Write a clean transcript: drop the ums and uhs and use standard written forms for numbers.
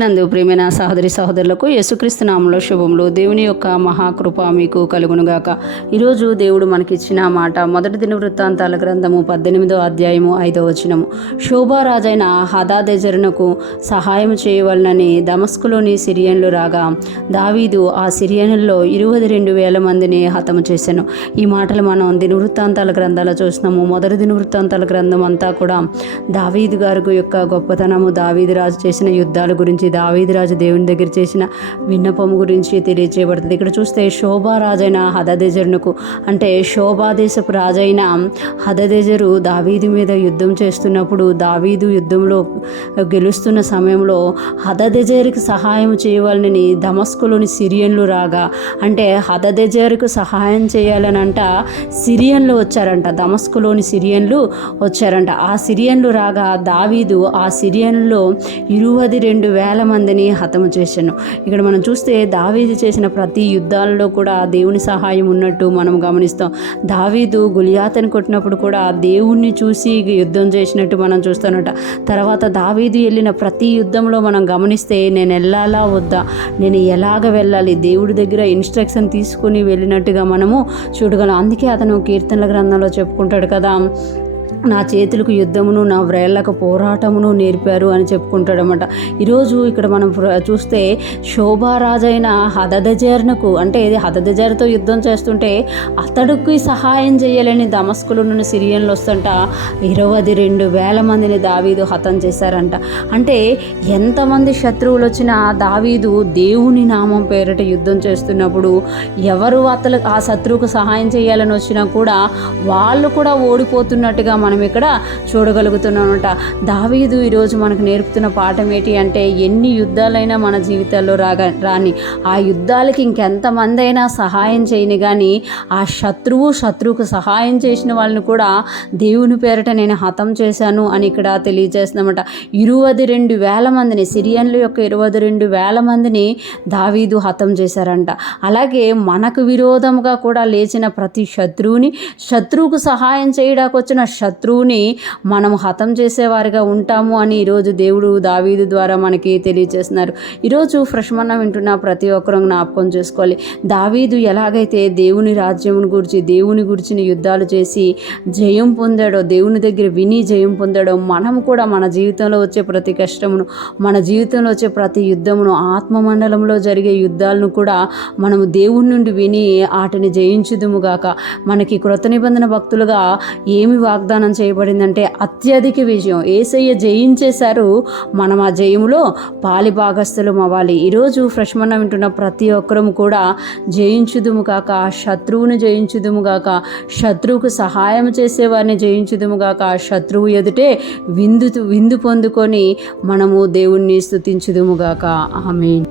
క్రీస్తునందు ప్రియమైన సహోదరి సహోదరులకు యేసుక్రీస్తు నామములో శుభములు. దేవుని యొక్క మహాకృప మీకు కలుగునుగాక. ఈరోజు దేవుడు మనకిచ్చిన మాట మొదటి దినవృత్తాంతాల గ్రంథము 18వ అధ్యాయము 5వ వచనము. శోభారాజైన హదాదెజరునకు సహాయం చేయవలనని దమస్కులోని సిరియన్లు రాగా దావీదు ఆ సిరియనుల్లో 22,000 మందిని హతము చేశాను. ఈ మాటలు మనం దినవృత్తాంతాల గ్రంథాలు చూస్తున్నాము. మొదటి దినవృత్తాంతాల గ్రంథం అంతా కూడా దావీదు గారి యొక్క గొప్పతనము, దావీదు రాజు చేసిన యుద్ధాల గురించి, దావీదు రాజు దేవుని దగ్గర చేసిన విన్నపము గురించి తెలియజేయబడుతుంది. ఇక్కడ చూస్తే శోభారాజైన హదదెజరునకు, అంటే శోభాదేశపు రాజైన హదదెజరు దావీదు మీద యుద్ధం చేస్తున్నప్పుడు, దావీదు యుద్ధంలో గెలుస్తున్న సమయంలో హదదెజరుకి సహాయం చేయవాలని దమస్కులోని సిరియన్లు రాగా, అంటే హదదెజరుకు సహాయం చేయాలనంట సిరియన్లు వచ్చారంట, దమస్కులోని సిరియన్లు వచ్చారంట. ఆ సిరియన్లు రాగా దావీదు ఆ సిరియన్లో 22,000 మందిని హతము చేశాను. ఇక్కడ మనం చూస్తే దావీదు చేసిన ప్రతి యుద్ధాలలో కూడా దేవుని సహాయం ఉన్నట్టు మనం గమనిస్తాం. దావీదు గొలియాతను కొట్టినప్పుడు కూడా దేవుణ్ణి చూసి యుద్ధం చేసినట్టు మనం చూస్తానట. తర్వాత దావీదు వెళ్ళిన ప్రతి యుద్ధంలో మనం గమనిస్తే నేను వెళ్ళాలా వద్దా, నేను ఎలాగ వెళ్ళాలి, దేవుడి దగ్గర ఇన్స్ట్రక్షన్ తీసుకుని వెళ్ళినట్టుగా మనము చూడగలం. అందుకే అతను కీర్తనల గ్రంథంలో చెప్పుకుంటాడు కదా, నా చేతులకు యుద్ధమును, నా వ్రేళ్లకు పోరాటమును నేర్పారు అని చెప్పుకుంటాడనమాట. ఈరోజు ఇక్కడ మనం చూస్తే శోభారాజైన హదదెజరునకు, అంటే హదదెజరుతో యుద్ధం చేస్తుంటే అతడికి సహాయం చేయాలని దమస్కులో నుండి సిరియన్లు వస్తుంట 22,000 మందిని దావీదు హతం చేశారంట. అంటే ఎంతమంది శత్రువులు వచ్చినా దావీదు దేవుని నామం పేరిట యుద్ధం చేస్తున్నప్పుడు ఎవరు అతను ఆ శత్రువుకు సహాయం చేయాలని వచ్చినా కూడా వాళ్ళు కూడా ఓడిపోతున్నట్టుగా మనం ఇక్కడ చూడగలుగుతున్నామట. దావీదు ఈరోజు మనకు నేర్పుతున్న పాఠం ఏంటి అంటే, ఎన్ని యుద్ధాలైనా మన జీవితాల్లో రాని ఆ యుద్ధాలకి ఇంకెంతమంది అయినా సహాయం చేయని కానీ ఆ శత్రువుకు సహాయం చేసిన వాళ్ళని కూడా దేవుని పేరిట నేను హతం చేశాను అని ఇక్కడ తెలియజేస్తున్నామట. 22,000 మందిని, సిరియన్ల యొక్క 22,000 మందిని దావీదు హతం చేశారంట. అలాగే మనకు విరోధముగా కూడా లేచిన ప్రతి శత్రువుకు సహాయం చేయడానికి వచ్చిన శత్రువుని మనం హతం చేసేవారిగా ఉంటాము అని ఈరోజు దేవుడు దావీదు ద్వారా మనకి తెలియజేస్తున్నారు. ఈరోజు ఫ్రెష్ మన్నా వింటున్న ప్రతి ఒక్కరూ జ్ఞాపకం చేసుకోవాలి, దావీదు ఎలాగైతే దేవుని రాజ్యమును గురించి, దేవుని గురించిన యుద్ధాలు చేసి జయం పొందాడో, దేవుని దగ్గర విని జయం పొందాడో, మనం కూడా మన జీవితంలో వచ్చే ప్రతి కష్టమును, మన జీవితంలో వచ్చే ప్రతి యుద్ధమును, ఆత్మ మండలంలో జరిగే యుద్ధాలను కూడా మనము దేవుని నుండి విని వాటిని జయించుదుముగాక. మనకి కృత నిబంధన భక్తులుగా ఏమి వాగ్దానం చేయబడిందంటే అత్యధిక విజయం. యేసయ్య జయించేశారు, మనం ఆ జయములో పాలి భాగస్థులం అవ్వాలి. ఈరోజు ఫ్రెష్ మన్నా వింటున్న ప్రతి ఒక్కరూ కూడా జయించుదుము కాక, శత్రువుని జయించుదుము గాక, శత్రువుకు సహాయం చేసేవారిని జయించుదుము గాక, శత్రువు ఎదుటే విందు పొందుకొని మనము దేవుణ్ణి స్తుతించుదుము గాక. ఆమేన్.